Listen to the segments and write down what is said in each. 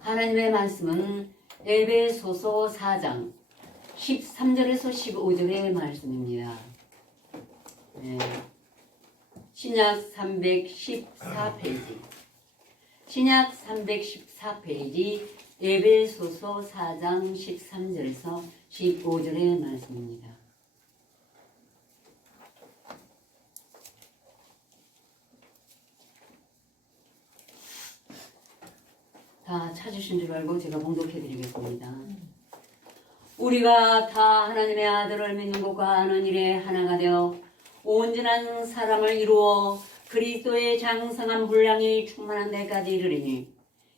하나님의 말씀은 에베소서 4장 13절에서 15절의 말씀입니다. 네. 신약 314페이지 신약 314페이지 에베소서 4장 13절에서 15절의 말씀입니다. 다 찾으신 줄 알고 제가 봉독해 드리겠습니다. 우리가 다 하나님의 아들을 믿는 것과 하는 일에 하나가 되어 온전한 사람을 이루어 그리스도의 장성한 분량이 충만한 데까지 이르리니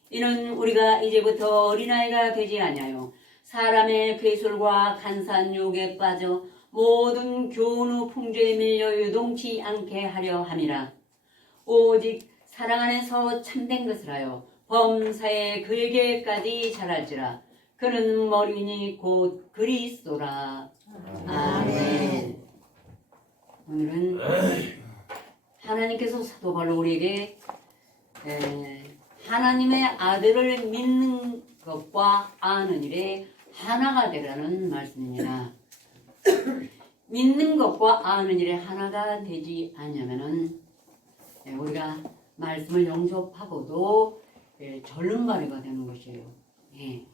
이는 우리가 이제부터 어린아이가 되지 아니하여 사람의 괴술과 간사한 유혹에 빠져 모든 교훈의 풍조에 밀려 유동치 않게 하려 함이라. 오직 사랑 안에서 참된 것을 하여 범사에 그에게까지 자랄지라. 그는 머리니 곧 그리스도라. 아멘. 오늘은 하나님께서 사도 바로 우리에게 하나님의 아들을 믿는 것과 아는 일에 하나가 되라는 말씀입니다. 믿는 것과 아는 일에 하나가 되지 않으면은 우리가 말씀을 영접하고도 절름발이가 되는 것이에요.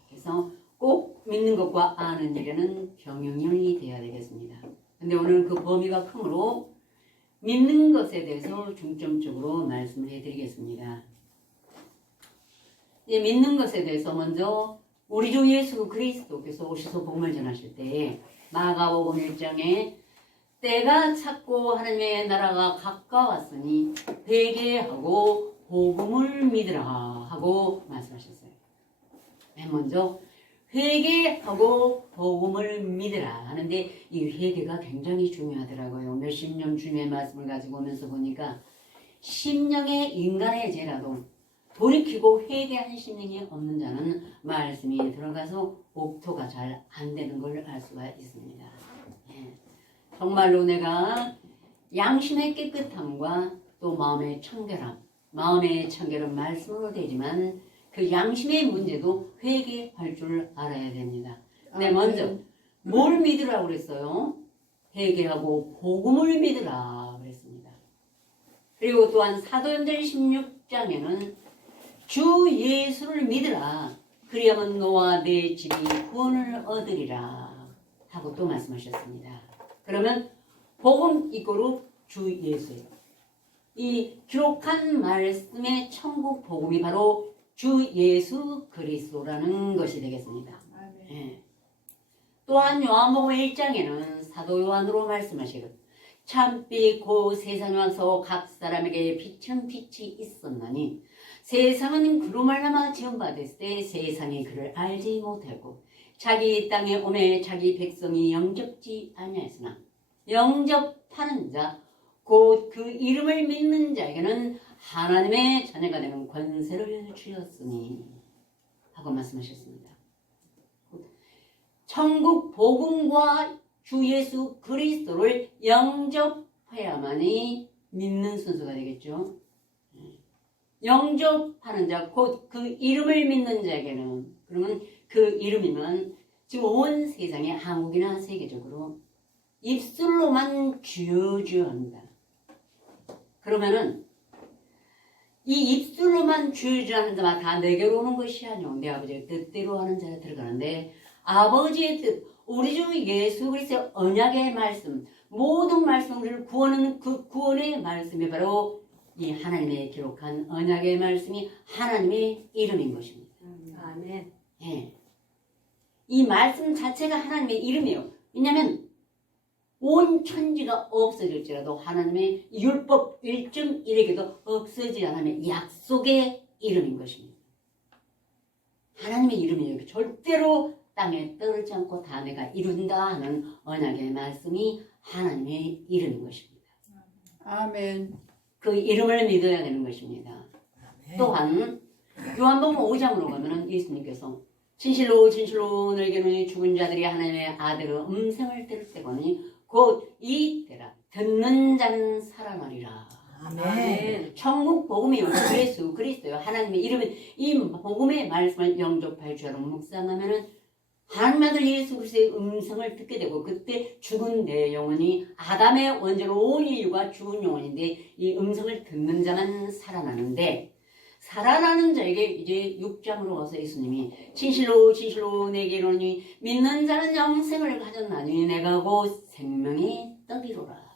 그래서 꼭 믿는 것과 아는 일에는 병영형이 되어야 되겠습니다. 근데 오늘 그 범위가 크므로 믿는 것에 대해서 중점적으로 말씀을 해드리겠습니다. 믿는 것에 대해서 먼저 우리 주 예수 그리스도께서 오셔서 복음을 전하실 때 마가복음 1장에 때가 찼고 하나님의 나라가 가까웠으니 회개하고 복음을 믿으라 하고 말씀하셨어요. 맨 먼저 회개하고 복음을 믿으라 하는데 이 회개가 굉장히 중요하더라고요. 몇십 년 주님의 말씀을 가지고 오면서 보니까 심령의 인간의 죄라도 돌이키고 회개하는 심령이 없는 자는 말씀이 들어가서 옥토가 잘 안 되는 걸 알 수가 있습니다. 정말로 내가 양심의 깨끗함과 또 마음의 청결함, 마음의 청결은 말씀으로 되지만 그 양심의 문제도 회개할 줄 알아야 됩니다. 네, 먼저 뭘 믿으라고 그랬어요? 회개하고 복음을 믿으라 그랬습니다. 그리고 또한 사도행전 16장에는 주 예수를 믿으라. 그리하면 너와 내 집이 구원을 얻으리라 하고 또 말씀하셨습니다. 그러면 복음 이꼬르 주 예수예요. 이 기록한 말씀의 천국 복음이 바로 주 예수 그리스도라는 것이 되겠습니다. 또한 요한복음 1장에는 사도 요한으로 말씀하시거든. 참빛 곧 세상에 와서 각 사람에게 비치는 빛이 있었나니 세상은 그로 말미암아 지음받았을 때 세상이 그를 알지 못하고 자기 땅에 오매 자기 백성이 영접지 아니하였으나 영접하는 자 곧 그 이름을 믿는 자에게는 하나님의 자녀가 되는 권세를 주었으니 하고 말씀하셨습니다. 천국 복음과 주 예수 그리스도를 영접해야만이 믿는 순서가 되겠죠. 영접하는 자 곧 그 이름을 믿는 자에게는, 그러면 그 이름이면 지금 온 세상에 한국이나 세계적으로 입술로만 주여 합니다. 그러면은 이 입술로만 주여 하는 자만 다 내게로 오는 것이 아니오. 내 아버지의 뜻대로 하는 자가 들어가는데 아버지의 뜻, 우리 주 예수 그리스도의 언약의 말씀, 모든 말씀 우리를 구원하는 그 구원의 말씀이 바로 이 하나님의 기록한 언약의 말씀이 하나님의 이름인 것입니다. 아멘. 이 말씀 자체가 하나님의 이름이에요. 왜냐하면 온 천지가 없어질지라도 하나님의 율법 1.1에게도 없어지지 않으면 약속의 이름인 것입니다. 하나님의 이름이에요. 절대로 땅에 떨어지지 않고 다 내가 이룬다 하는 언약의 말씀이 하나님의 이름인 것입니다. 아멘. 그 이름을 믿어야 되는 것입니다. 또한 요한복음 5장으로 가면은 예수님께서 진실로 진실로 너에게는 죽은 자들이 하나님의 아들의 음성을 들을 때거니 곧 이 때라 듣는 자는 살아나리라. 아멘. 천국 복음이 예수 그리스도요. 하나님의 이름은 이 복음의 말씀을 영접할 줄 알고 묵상하면은 하나님 아들 예수 그리스도의 음성을 듣게 되고 그때 죽은 내 영혼이 아담의 원죄로 온 인류가 죽은 영혼인데 이 음성을 듣는 자만 살아나는데 살아나는 자에게 이제 6장으로 와서 예수님이 진실로 진실로 내게 이르노니 믿는 자는 영생을 가졌나니 내가 곧 생명의 떡이로라.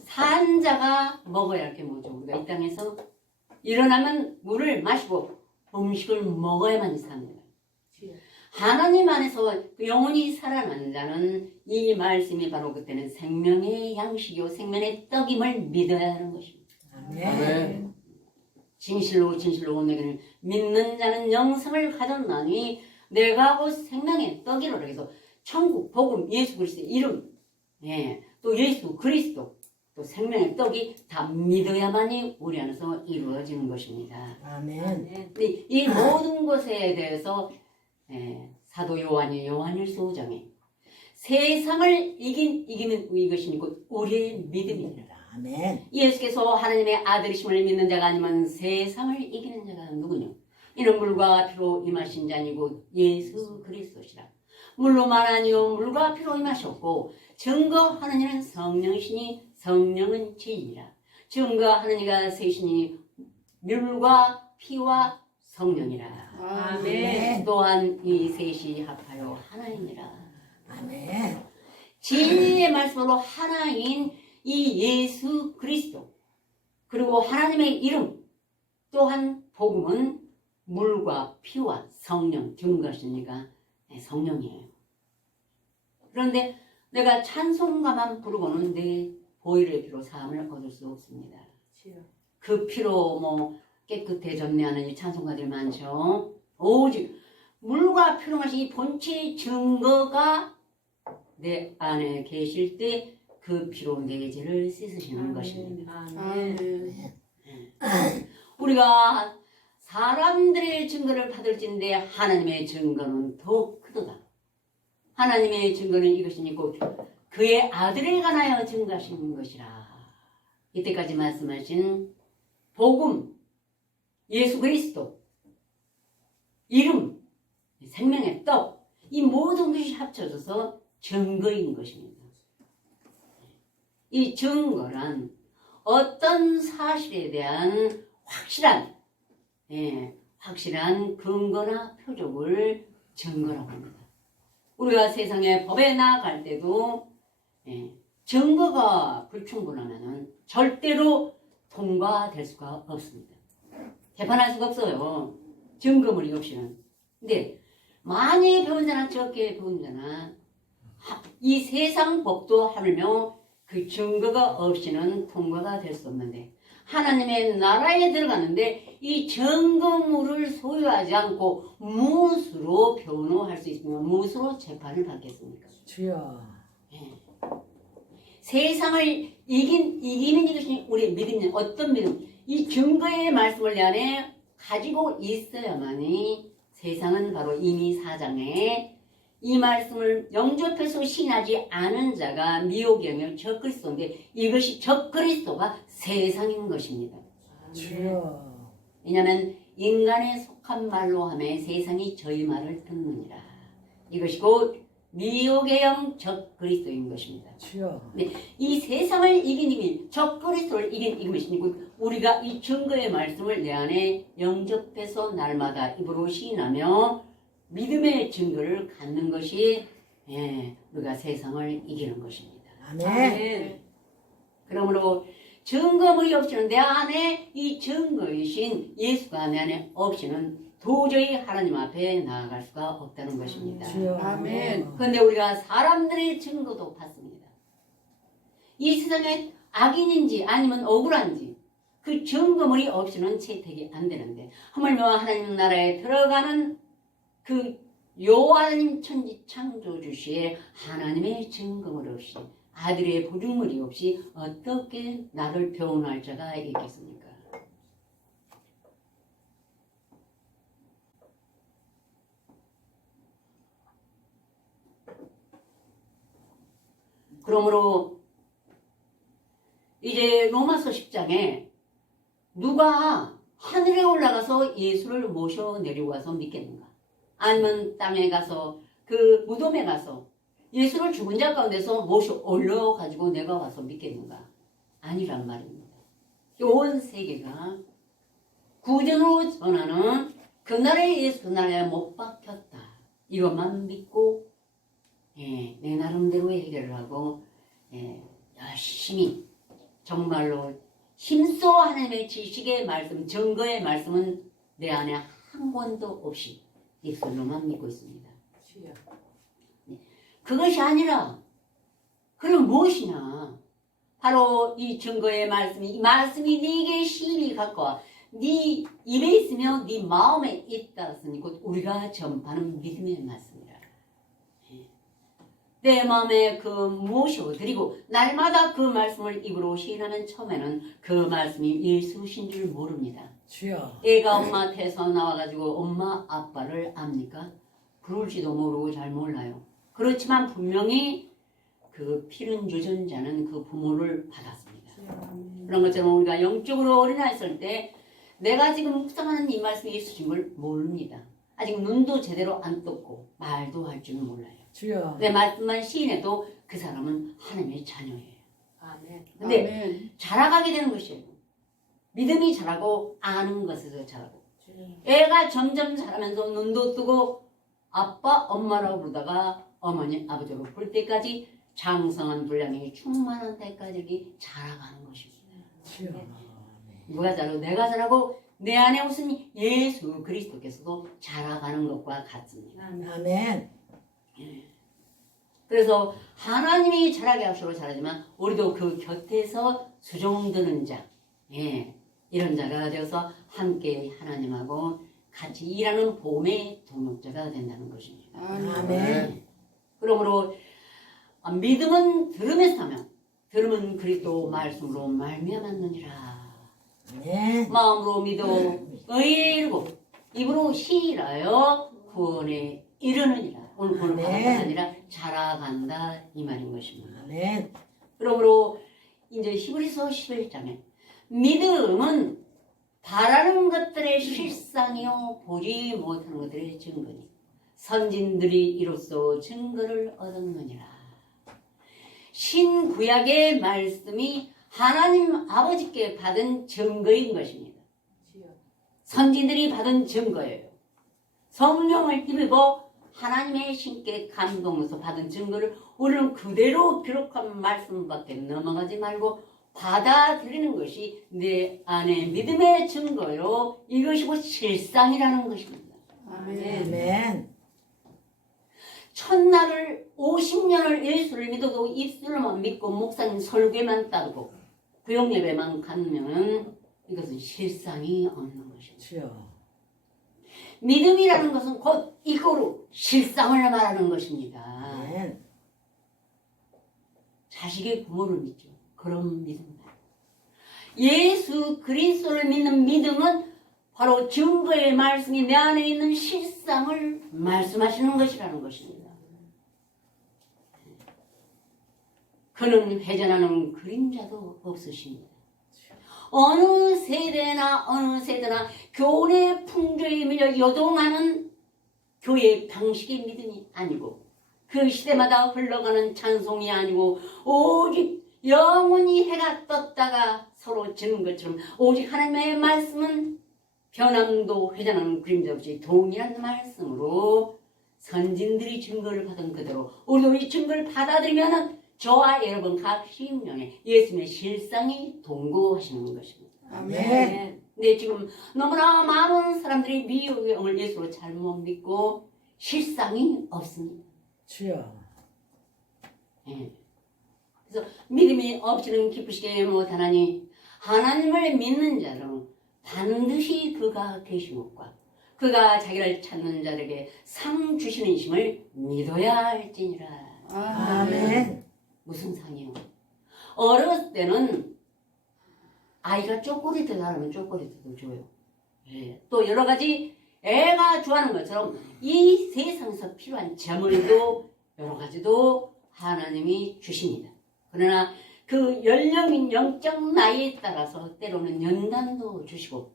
산 자가 먹어야 할 게 뭐죠? 우리가 이 땅에서 일어나면 물을 마시고 음식을 먹어야만 삽니다. 하나님 안에서 그 영혼이 살아나는 자는 이 말씀이 바로 그때는 생명의 양식이요 생명의 떡임을 믿어야 하는 것입니다. 아멘. 진실로 진실로 내게 믿는 자는 영생을 가졌나니 내가 곧 생명의 떡이로라. 그래서 천국 복음 예수 그리스도의 이름 또 예수 그리스도 또 생명의 떡이 다 믿어야만이 우리 안에서 이루어지는 것입니다. 아멘. 근데 이 모든 것에 대해서 사도 요한이 요한일서 5장에 세상을 이기는 이것이 곧 우리의 믿음이니라. 아멘. 예수께서 하나님의 아들이심을 믿는 자가 아니면 세상을 이기는 자가 누구냐? 이는 물과 피로 임하신 자니고 예수 그리스도시라. 물로만 아니요 물과 피로 임하셨고 증거하는 이는 성령이시니 성령은 진리라. 증거하는 이가 셋이니 물과 피와 성령이라. 아멘. 또한 이 셋이 합하여 하나이니라. 아멘. 진리의 말씀으로 하나인 이 예수 그리스도 그리고 하나님의 이름 또한 복음은 물과 피와 성령 증거하시니까 성령이에요. 그런데 내가 찬송가만 부르고는 내 보혈의 피로 사함을 얻을 수 없습니다. 그 피로 뭐 깨끗해졌네 하는 이 찬송가들이 많죠. 오직 물과 피로 마신 이 본체의 증거가 내 안에 계실 때 그 피로 내 죄를 씻으시는 것입니다. 아멘. 우리가 사람들의 증거를 받을진데 하나님의 증거는 더 크도다. 하나님의 증거는 이것이니 곧 그의 아들에 관하여 증거하신 것이라. 이때까지 말씀하신 복음, 예수 그리스도, 이름, 생명의 떡, 이 모든 것이 합쳐져서 증거인 것입니다. 이 증거란 어떤 사실에 대한 확실한 근거나 표적을 증거라고 합니다. 우리가 세상의 법에 나아갈 때도 증거가 불충분하면 절대로 통과될 수가 없습니다. 재판할 수가 없어요. 증거물이 없이는. 근데 많이 배운 자나 적게 배운 자나 이 세상 법도 하물며 그 증거가 없이는 통과가 될 수 없는데 하나님의 나라에 들어가는데 이 증거물을 소유하지 않고 무엇으로 변호할 수 있습니까? 무엇으로 재판을 받겠습니까? 주여. 세상을 이기는 이것이 우리의 믿음이 어떤 믿음? 이 증거의 말씀을 내 안에 가지고 있어야만이 세상은 바로 이미 4장에 이 말씀을 영접해서 신하지 않은 자가 미혹영역 적그리스도인데 이것이 적그리스도가 세상인 것입니다. 주여. 왜냐하면 인간에 속한 말로 하매 세상이 저희 말을 듣느니라. 이것이 곧 미혹의 영 적그리스도인 것입니다. 주여. 이 세상을 이긴 힘이 적그리스도를 이긴 이것이니 우리가 이 증거의 말씀을 내 안에 영접해서 날마다 입으로 시인하며 믿음의 증거를 갖는 것이 우리가 세상을 이기는 것입니다. 아멘. 그러므로 증거물이 없이는 내 안에 이 증거이신 예수가 내 안에 없이는 도저히 하나님 앞에 나아갈 수가 없다는 것입니다. 주여. 아멘. 그런데 우리가 사람들의 증거도 받습니다. 이 세상에 악인인지 아니면 억울한지 그 증거물이 없이는 채택이 안 되는데 하물며 하나님 나라에 들어가는 그 여호와님 천지 창조주시의 하나님의 증거물 없이 아들의 보증물이 없이 어떻게 나를 변호할 자가 있겠습니까? 그러므로 이제 로마서 10장에 누가 하늘에 올라가서 예수를 모셔 내리고 와서 믿겠는가? 아니면 땅에 가서 그 무덤에 가서 예수를 죽은 자 가운데서 모셔 올려가지고 내가 와서 믿겠는가? 아니란 말입니다. 온 세계가 구전으로 전하는 그날의 예수 그날에 못 박혔다. 이것만 믿고 내 나름대로 해결을 하고 열심히 정말로 힘써 하나님의 지식의 말씀, 증거의 말씀은 내 안에 한 권도 없이 예수로만 믿고 있습니다. 그것이 아니라 그럼 무엇이냐? 바로 이 증거의 말씀이 이 말씀이 네게 시인이 가까워 네 입에 있으며 네 마음에 있다 쓰니 곧 우리가 전파하는 믿음의 말씀이라. 내 마음에 그 무엇이고 드리고 날마다 그 말씀을 입으로 시인하면 처음에는 그 말씀이 예수신 줄 모릅니다. 주여. 애가 엄마한테서 나와가지고 엄마 아빠를 압니까? 그럴지도 모르고 잘 몰라요. 그렇지만 분명히 그 피는 유전자는 그 부모를 받았습니다. 그런 것처럼 우리가 영적으로 어린아이 있을 때 내가 지금 묵상하는 이 말씀이 예수신 걸 모릅니다. 아직 눈도 제대로 안 떴고 말도 할 줄은 몰라요. 주여. 내 말씀만 시인해도 그 사람은 하나님의 자녀예요. 아멘. 근데 아멘. 자라가게 되는 것이에요. 믿음이 자라고 아는 것에서 자라고. 주여. 애가 점점 자라면서 눈도 뜨고 아빠 엄마라고 부르다가 어머니 아버지로 부를 때까지 장성한 분량이 충만한 때까지 이렇게 자라가는 것입니다. 주여. 누가 자라고 내가 자라고 내 안에 무슨 예수 그리스도께서도 자라가는 것과 같습니다. 아멘. 그래서 하나님이 자라게 하시고 자라지만 우리도 그 곁에서 수종드는 자, 이런 자가 되어서 함께 하나님하고 같이 일하는 복음의 동력자가 된다는 것입니다. 아멘. 그러므로 믿음은 들음에서 하면 들음은 그리스도 말씀으로 말미암았느니라. 아멘. 마음으로 믿어 의에 이르고 입으로 시인하여 구원에 이르느니라. 오늘 구원을 아멘. 받은 게 아니라 자라간다 이 말인 것입니다. 아멘. 그러므로 이제 히브리서 11장에 믿음은 바라는 것들의 실상이요 보지 못하는 것들의 증거니 선진들이 이로써 증거를 얻었느니라. 신구약의 말씀이 하나님 아버지께 받은 증거인 것입니다. 선진들이 받은 증거예요. 성령을 입고 하나님의 신께 감동해서 받은 증거를 우리는 그대로 기록한 말씀밖에 넘어가지 말고 받아들이는 것이 내 안에 믿음의 증거요. 이것이 곧 실상이라는 것입니다. 아멘. 아멘. 첫날을 50년을 예수를 믿어도 입술로만 믿고 목사님 설교만 따르고 구역예배만 가면 이것은 실상이 없는 것입니다. 주여. 믿음이라는 것은 곧 이거로 실상을 말하는 것입니다. 아멘. 자식의 부모를 믿죠. 그런 믿음. 예수 그리스도를 믿는 믿음은 바로 증거의 말씀이 내 안에 있는 실상을 말씀하시는 것이라는 것입니다. 그는 회전하는 그림자도 없으십니다. 어느 세대나 교훈의 풍조에 밀려 요동하는 교회의 방식의 믿음이 아니고 그 시대마다 흘러가는 찬송이 아니고 오직 영원히 해가 떴다가 서로 지는 것처럼 오직 하나님의 말씀은 변함도 회전하는 그림자 없이 동일한 말씀으로 선진들이 증거를 받은 그대로 우리도 이 증거를 받아들이면 저와 여러분 각 심령에 예수님의 실상이 동거하시는 것입니다. 아멘. 근데 지금 너무나 많은 사람들이 미혹의 영을 예수로 잘못 믿고 실상이 없습니다. 주여. 그래서 믿음이 없이는 기쁘시게 못하나니 하나님을 믿는 자는 반드시 그가 계신 것과 그가 자기를 찾는 자에게 상 주시는 심을 믿어야 할지니라. 아멘. 무슨 상이요? 어렸을 때는 아이가 쪼꼬리도 나르면 쪼꼬리도 줘요. 또 여러 가지 애가 좋아하는 것처럼 이 세상에서 필요한 재물도 여러 가지도 하나님이 주십니다. 그러나 그 연령인 영적 나이에 따라서 때로는 연단도 주시고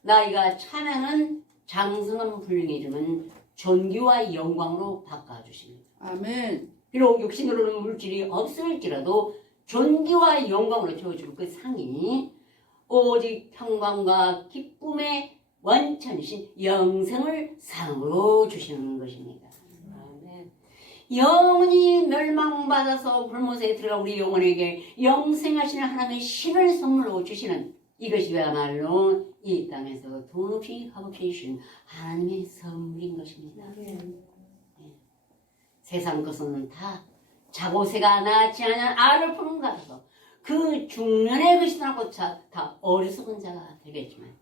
나이가 차면은 장성한 불능해지면 존귀와 영광으로 바꿔주십니다. 아멘. 비록 육신으로는 물질이 없을지라도 존귀와 영광으로 채워주고 그 상이 오직 평강과 기쁨의 원천이신 영생을 상으로 주시는 것입니다. 아멘. 영원히 멸망받아서 불못에 들어가 우리 영혼에게 영생하시는 하나님의 신을 선물로 주시는 이것이야말로 이 땅에서 돈 없이 값 없이 주신 하나님의 선물인 것입니다. 세상 것은 다 자고새가 낳지 않은 알을 푸는 것 같아서 그 중년의 것이 나고 다 어리석은 자가 되겠지만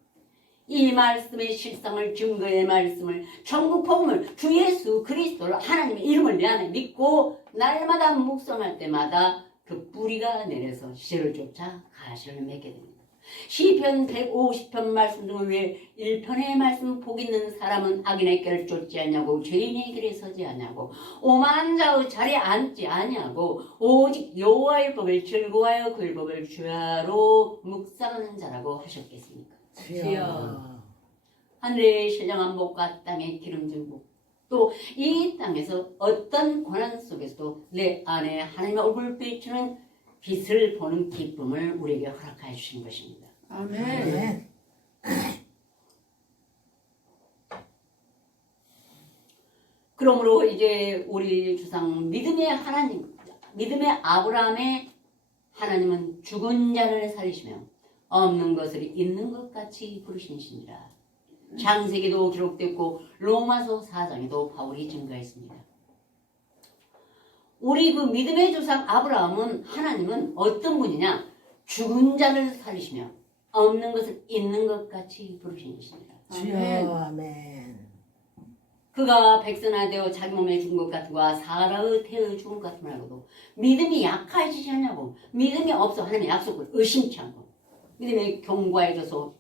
이 말씀의 실상을 증거의 말씀을 천국 복음을 주 예수 그리스도를 하나님의 이름을 내 안에 믿고 날마다 묵상할 때마다 그 뿌리가 내려서 씨를 쫓아 가시를 맺게 됩니다. 시편 150편 말씀 중 왜 1편의 말씀 복 있는 사람은 악인의 길을 쫓지 않냐고 죄인의 길에 서지 않냐고 오만한 자의 자리에 앉지 않냐고 오직 여호와의 법을 즐거워하여 그 율법을 주야로 묵상하는 자라고 하셨겠습니까? 주여. 하늘의 신령한 복과 땅의 기름진 복 또 이 땅에서 어떤 고난 속에서도 내 안에 하나님의 얼굴을 비추는 빛을 보는 기쁨을 우리에게 허락하여 주신 것입니다. 아멘. 아멘. 그러므로 이제 우리 주상 믿음의 하나님, 믿음의 아브라함의 하나님은 죽은 자를 살리시며 없는 것을 있는 것 같이 부르시니라. 창세기도 기록됐고 로마서 4장에도 바울이 증거했습니다. 우리 그 믿음의 조상 아브라함은 하나님은 어떤 분이냐? 죽은 자를 살리시며 없는 것을 있는 것 같이 부르신 것입니다. 주여. 아멘. 그가 백선화 되어 자기 몸에 죽은 것 같으고 사라의 태의 죽은 것 같은 말고도 믿음이 약해지지 않냐고 믿음이 없어 하나님의 약속을 의심치 않고 믿음이 견고해져서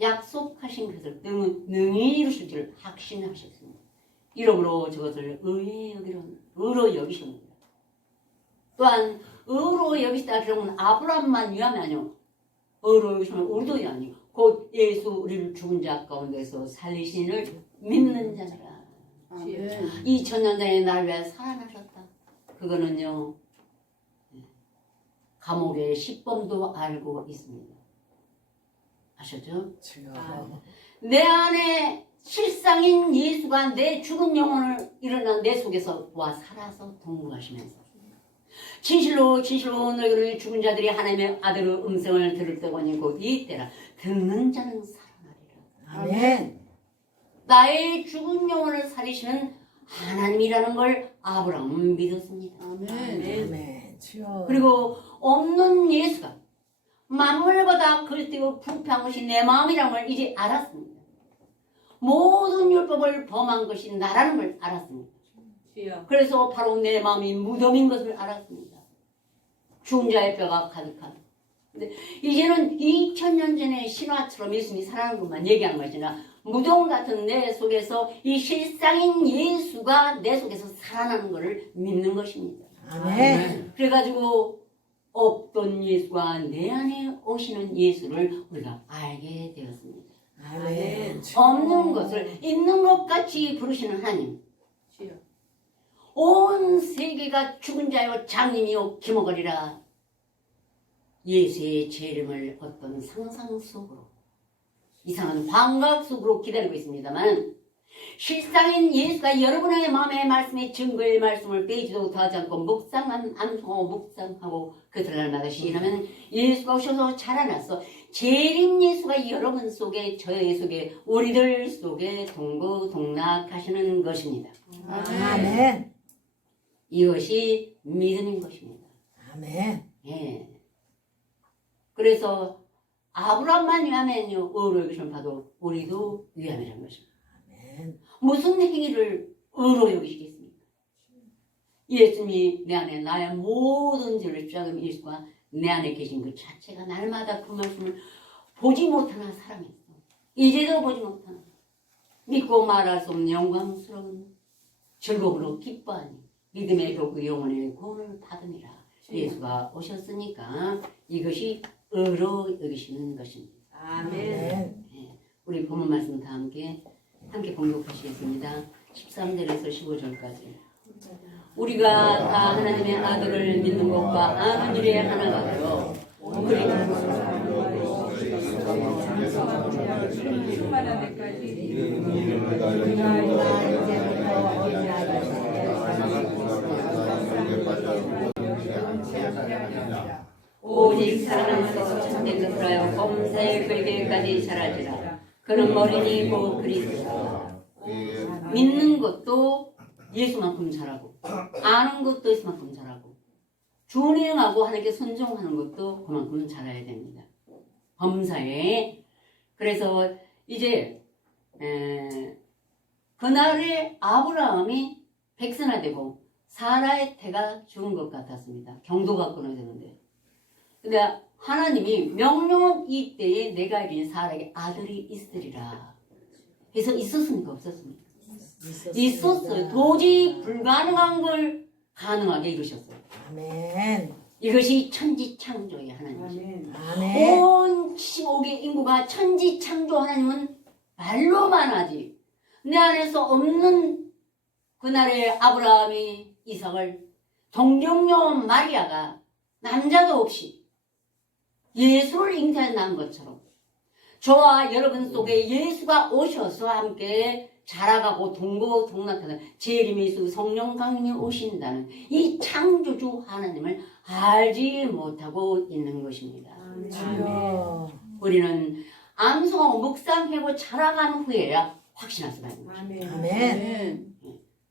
약속하신 것을 능히 이루실 줄 확신하셨습니다. 이러므로 저것을 의로 여기셨습니다. 또한 의로 여기시다 그러면 아브라함만 위함이 아니오 의로 여기시면 우리도 위함이 곧 예수 우리를 죽은 자 가운데서 살리신을 믿는 자라. 아멘. 2000년 전에 날 위해 살아나셨다. 그거는요 감옥의 10범도 알고 있습니다. 아셨죠? 주여. 내 안에 실상인 예수가 내 죽은 영혼을 일어난 내 속에서 와 살아서 동무하시면서 진실로 너희는 죽은 자들이 하나님의 아들의 음성을 들을 때거니 곧 이때라 듣는 자는 살아나리라. 아멘. 나의 죽은 영혼을 살리시는 하나님이라는 걸 아브라함은 믿었습니다. 아멘. 아멘. 주여. 그리고 없는 예수가 만물보다 그리스도의 부패한 것이 내 마음이라는 걸 이제 알았습니다. 모든 율법을 범한 것이 나라는 걸 알았습니다. 그래서 바로 내 마음이 무덤인 것을 알았습니다. 죽은 자의 뼈가 가득한. 근데 이제는 2000년 전의 신화처럼 예수님이 살아난 것만 얘기하는 것이 아니라 무덤 같은 내 속에서 이 실상인 예수가 내 속에서 살아나는 것을 믿는 것입니다. 아멘. 그래가지고 없던 예수가 내 안에 오시는 예수를 우리가 알게 되었습니다. 아멘. 없는 것을 있는 것 같이 부르시는 하나님. 온 세계가 죽은 자요 장님이요 기먹으리라. 예수의 재림을 어떤 상상 속으로 이상한 환각 속으로 기다리고 있습니다만 실상인 예수가 여러분의 마음의 말씀에 증거의 말씀을 빼지도 더하지 않고 묵상하고 그들 날마다 시인하면 예수가 오셔서 자라나서 재림 예수가 여러분 속에 저의 속에 우리들 속에 동고동락하시는 것입니다. 아멘. 이것이 믿음인 것입니다. 아멘. 예. 그래서 아브라함만 위하면요 의로 여기시면 봐도 우리도 위함이라는 것입니다. 아멘. 무슨 행위를 의로 여기시겠습니까? 예수님이 내 안에 나의 모든 죄를 쫙은 예수가 내 안에 계신 그 자체가 날마다 그 말씀을 보지 못하는 사람이 있어. 이제도 보지 못하는 믿고 말할 수 없는 영광스러운 즐거움으로 기뻐하니 믿음의 그 영혼의 구원을 받으니라. 예수가 오셨으니까 이것이 의로 여기시는 것입니다. 아멘. 우리 본문 말씀 다 함께 공독하시겠습니다. 13절에서 15절까지. 우리가 다 하나님의 아들을 믿는 것과 아는 일에 하나가 되어 충만한 데까지 오직 사랑에서 참된 것을 하여 범사의 괴계까지 자라지라. 그는 머리니 곧 그리스도다. 믿는 것도 예수만큼 잘하고 아는 것도 예수만큼 잘하고 준행하고 하나님께 순종하는 것도 그만큼 잘해야 됩니다. 범사에. 그래서 이제 그날에 아브라함이 백선화되고 사라의 태가 죽은 것 같았습니다. 경도가 끊어지는데. 근데 하나님이 명령은 이때에 내가 이르니 사라에게 아들이 있으리라. 그래서 있었습니까? 없었습니까? 있었어요. 도저히 불가능한 걸 가능하게 이루셨어요. 아멘. 이것이 천지창조의 하나님이죠. 아멘. 아멘. 온 15개 인구가 천지창조 하나님은 말로만 하지. 내 안에서 없는 그날의 아브라함이 이삭을 동정녀 마리아가 남자도 없이 예수를 잉태해 낳은 것처럼 저와 여러분 속에 예수가 오셔서 함께 자라가고 동고동락하는 재림 예수 성령 강림이 오신다는 이 창조주 하나님을 알지 못하고 있는 것입니다. 주여. 우리는 암송하고 묵상하고 자라가는 후에야 확신할 수가 있는 것입니다. 아멘. 아멘.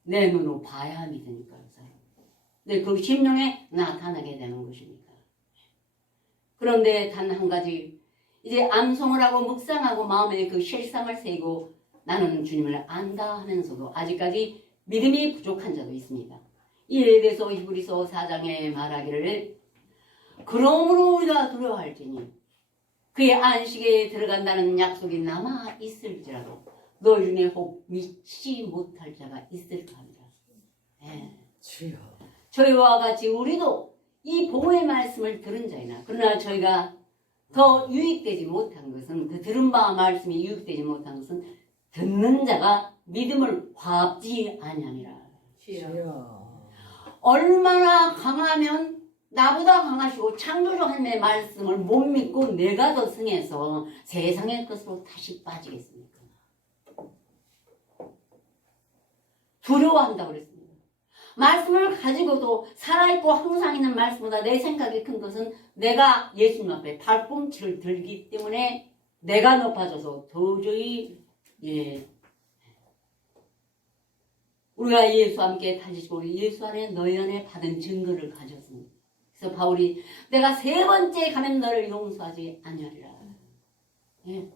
내 눈으로 봐야 믿으니까. 네, 그 심령에 나타나게 되는 것입니다. 그런데 단 한 가지, 이제 암송을 하고 묵상하고 마음에 그 실상을 세고 나는 주님을 안다 하면서도 아직까지 믿음이 부족한 자도 있습니다. 이에 대해서 히브리서 4장에 말하기를 그러므로 우리가 두려워할지니 그의 안식에 들어간다는 약속이 남아 있을지라도 너희 중에 혹 믿지 못할 자가 있을까 합니다. 네. 주여. 저희와 같이 우리도 이 복음의 말씀을 들은 자이나 그러나 저희가 더 유익되지 못한 것은 그 들은 바 말씀이 유익되지 못한 것은 듣는 자가 믿음을 화합지 아니함이라. 주여. 얼마나 강하면 나보다 강하시고 창조주 하나님의 말씀을 못 믿고 내가 더 승해서 세상의 것으로 다시 빠지겠습니까? 두려워한다고 그랬습니다. 말씀을 가지고도 살아있고 항상 있는 말씀보다 내 생각이 큰 것은 내가 예수님 앞에 발꿈치를 들기 때문에 내가 높아져서 도저히 우리가 예수와 함께 다니시고 예수 안에 너희 안에 받은 증거를 가졌습니다. 그래서 바울이 내가 세 번째 가면 너를 용서하지 아니하리라. 예.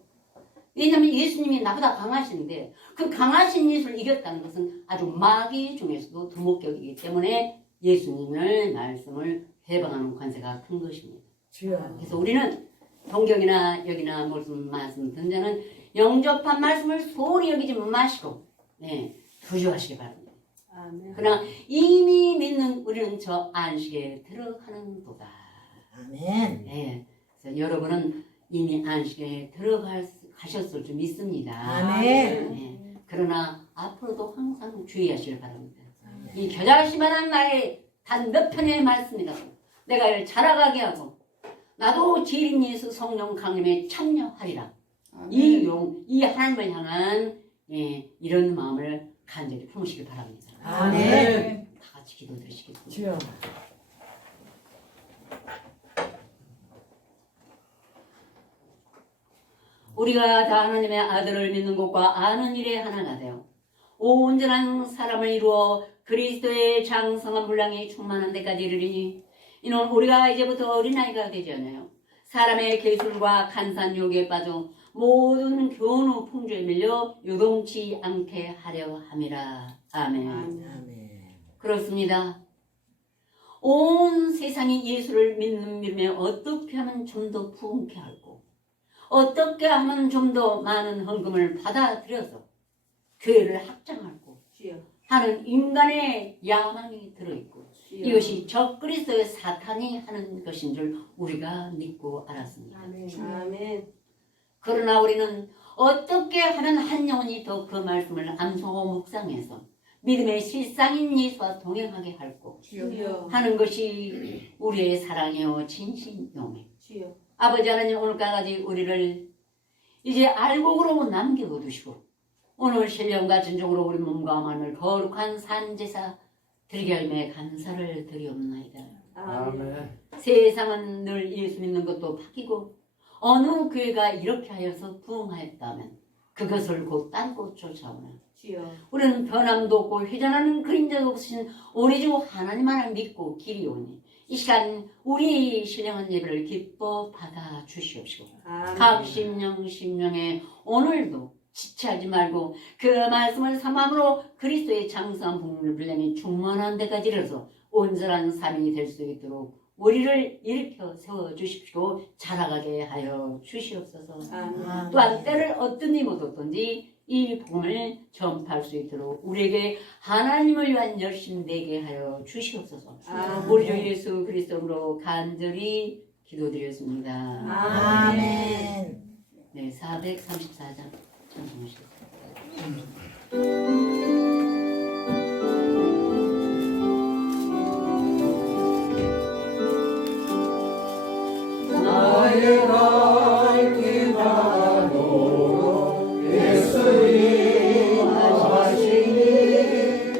왜냐하면 예수님이 나보다 강하신데 그 강하신 예수를 이겼다는 것은 아주 마귀 중에서도 두목격이기 때문에 예수님의 말씀을 해방하는 관세가 큰 것입니다. 주여. 그래서 우리는 동경이나 여기나 무슨 말씀 듣는 자는 영접한 말씀을 소홀히 여기지 마시고 두려워하시기 바랍니다. 아멘. 그러나 이미 믿는 우리는 저 안식에 들어가는도다. 아멘. 그래서 여러분은 이미 안식에 들어가셨을 줄 믿습니다. 아멘. 그러나 앞으로도 항상 주의하시길 바랍니다. 이 겨자씨만한 나의 단 몇 편의 말씀이라도 내가 이를 자라가게 하고 나도 재림 예수 성령 강림에 참여하리라. 이 하나님을 향한 이런 마음을 간절히 품으시길 바랍니다. 아멘. 다 같이 기도드리시겠습니다. 주여. 우리가 다 하나님의 아들을 믿는 것과 아는 일에 하나가 되어 온전한 사람을 이루어 그리스도의 장성한 분량이 충만한 데까지 이르리니 이는 우리가 이제부터 어린아이가 되지 않아요. 사람의 계술과 간산 유혹에 빠져 모든 교훈의 풍조에 밀려 요동치 않게 하려 함이라. 아멘. 아멘. 그렇습니다. 온 세상이 예수를 믿는 믿음에 어떻게 하면 좀 더 부흥케 할고 어떻게 하면 좀 더 많은 헌금을 받아들여서 교회를 확장하고 하는 인간의 야망이 들어있고 이것이 적그리스도의 사탄이 하는 것인 줄 우리가 믿고 알았습니다. 아멘. 그러나 우리는 어떻게 하면 한 영혼이 더 그 말씀을 암송하고 묵상해서 믿음의 실상인 예수와 동행하게 할고 주여. 하는 것이 우리의 사랑이요 진심이오매. 주여. 아버지 하나님, 오늘까지 우리를 이제 알곡으로 남겨두시고 오늘 신령과 진정으로 우리 몸과 마음을 거룩한 산제사 드리게 하며 감사를 드리옵나이다. 아멘. 세상은 늘 예수 믿는 것도 바뀌고 어느 교회가 이렇게 하여서 부흥하였다면 그것을 곧 딴 곳 쫓아오나 주여. 우리는 변함도 없고 회전하는 그림자도 없으신 우리 주 하나님만을 믿고 길이 오니 이 시간 우리 신령한 예배를 기뻐 받아 주시옵시고 각 심령에 오늘도 지체하지 말고 그 말씀을 삼함으로 그리스도의 장성한 복음을 불량이 충만한 데까지 이르러서 온전한 삶이 될 수 있도록 우리를 일으켜 세워주십시오. 자라가게 하여 주시옵소서. 아멘. 또한 때를 어떤 힘 얻었든지 이 복음을 전파할 수 있도록 우리에게 하나님을 위한 열심 내게 하여 주시옵소서. 아멘. 우리 주 예수 그리스도로 간절히 기도드렸습니다. 아멘. 네, 434장 찬송하시겠습니다. 나의 갈 길 가도록 예수님 하시니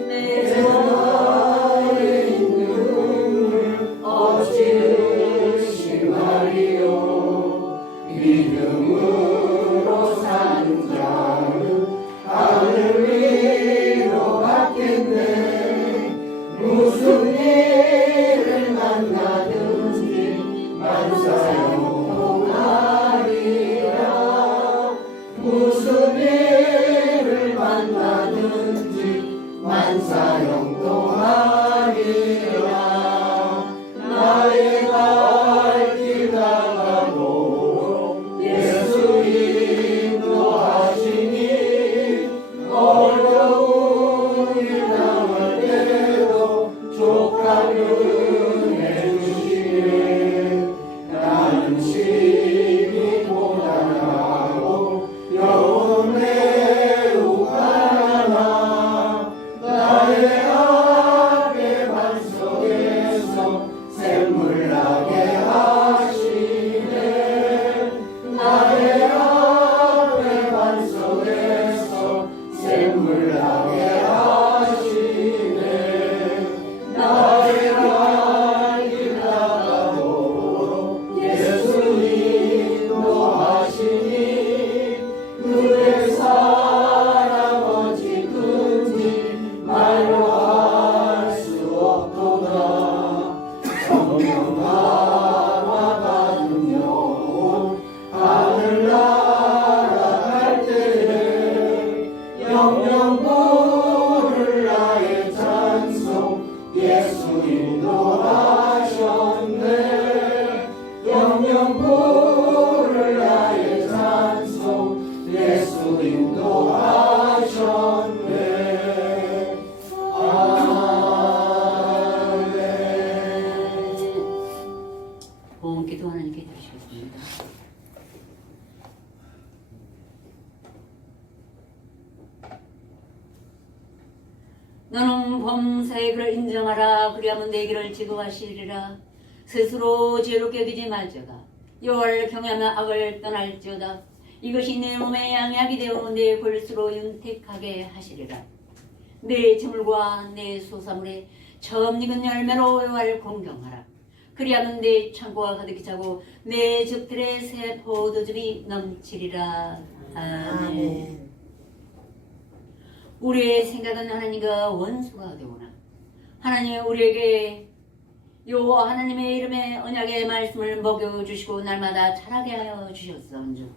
내 나의 눈을 어찌 의심하리요 믿음으로 사는 자는 하늘 위로 받겠네 무슨 일을 만나든지 만사형통하리라 무슨 일을 만나든지 만사형통하리라 나의 갈 길 나가도록 예수 인도하시니 어려운 일 당할 때도 족하는 해주시네 나는 심히 고단하고 영혼 매우 가난하 나의 앞에 반석에서 샘물 나게 하시네 나의 앞에 반석에서 샘물 나게 하시네 나의 갈길 나가도록 예수 인도하시니 그의 사랑 어찌 큰지 말로 할 수 없도다 성령 감화 받은 영혼 하늘나라 갈 때에 영영 부를 나의 찬송 예수 인도하셨네 영영 부를 나의 찬송 예수 인도하셨네 아멘 보험 기도 하나님께 드리시겠습니다. 너는 범사의 그를 인정하라. 그리하면 내 길을 지도하시리라. 스스로 죄롭게 여기지 말지어다. 여호와를 경외하며 악을 떠날지어다. 이것이 내 몸에 양약이 되어 내 골수로 윤택하게 하시리라. 내 재물과 내 소사물에 처음 익은 열매로 여호와를 공경하라. 그리하면 내 창고가 가득히 차고 내 즙들의 새 포도즙이 넘치리라. 아멘. 아멘. 우리의 생각은 하나님과 원수가 되오나 하나님이 우리에게 요 하나님의 이름의 언약의 말씀을 먹여주시고 날마다 자라게 하여 주셨사온즉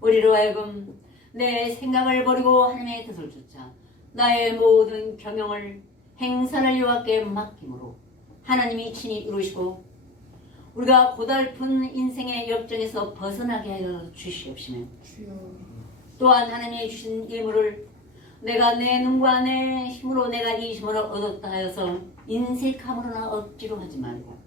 우리로 하여금 내 생각을 버리고 하나님의 뜻을 쫓아 나의 모든 경영을 행사를 여호와께 맡김으로 하나님이 친히 이루시고 우리가 고달픈 인생의 역정에서 벗어나게 하여 주시옵시며 또한 하나님이 주신 예물을 내가 내 눈과 내 힘으로 내가 이 힘을 얻었다 하여서 인색함으로나 억지로 하지 말고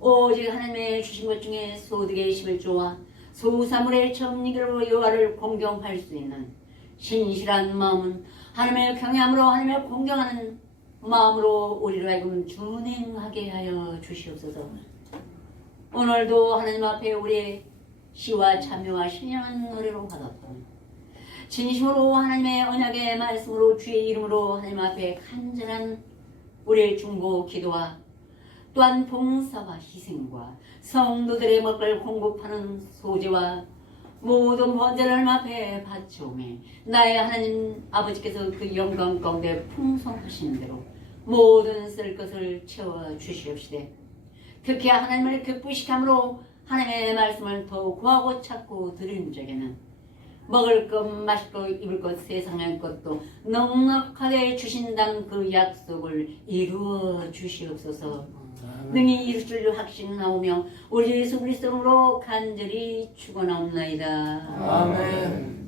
오직 하나님의 주신 것 중에 소득의 11조와 소사물의 천리기로 여호와를 공경할 수 있는 신실한 마음은 하나님의 경외함으로 하나님을 공경하는 마음으로 우리로 하여금 준행하게 하여 주시옵소서. 오늘도 하나님 앞에 우리의 시와 참여와 신령한 노래로 받았던 진심으로 하나님의 언약의 말씀으로 주의 이름으로 하나님 앞에 간절한 우리의 중보 기도와 또한 봉사와 희생과 성도들의 먹을 공급하는 소재와 모든 번제를 하나님 앞에 바쳐오매 나의 하나님 아버지께서 그 영광 가운데 풍성하신 대로 모든 쓸 것을 채워 주시옵시되 특히 하나님을 기쁘시게 함으로 하나님의 말씀을 더 구하고 찾고 드리는 적에는 먹을 것, 마실 것, 입을 것, 세상의 것도 넉넉하게 주신다는 그 약속을 이루어 주시옵소서. 능히 이룰 줄 확신하오며 우리 예수 그리스도로 간절히 축원하옵나이다. 아멘.